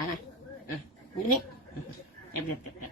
cái này ừ. Nguyễn em đẹp đẹp đẹp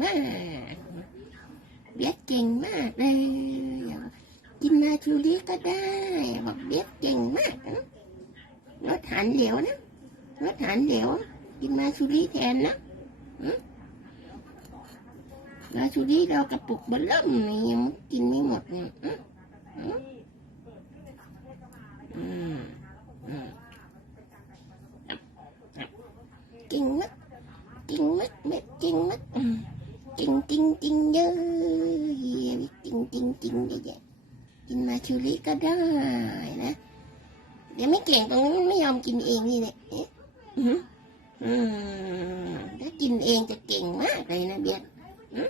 มากเบียดเก่งมากเลยกินมาชูริก็ได้ บอกเบียดเก่งมากนะรถหันเหลวนะรถหันเหลวกินมาชูริแทนนะมาชูริเรากระปุกเบลเริ่มนี่ยังกินไม่หมดเลยหึหึอืมอืมเก่งมากเก่งมากเม็ด จริงจริงจริงเยอะจริงจริงจริงเยอะกินมาชูริก็ได้นะ เดี๋ยวไม่เก่งตรงนี้ไม่ยอมกินเองนี่เละเอ๊ะอืมอืมถ้ากินเองจะเก่งมากเลยนะเบียร์อืม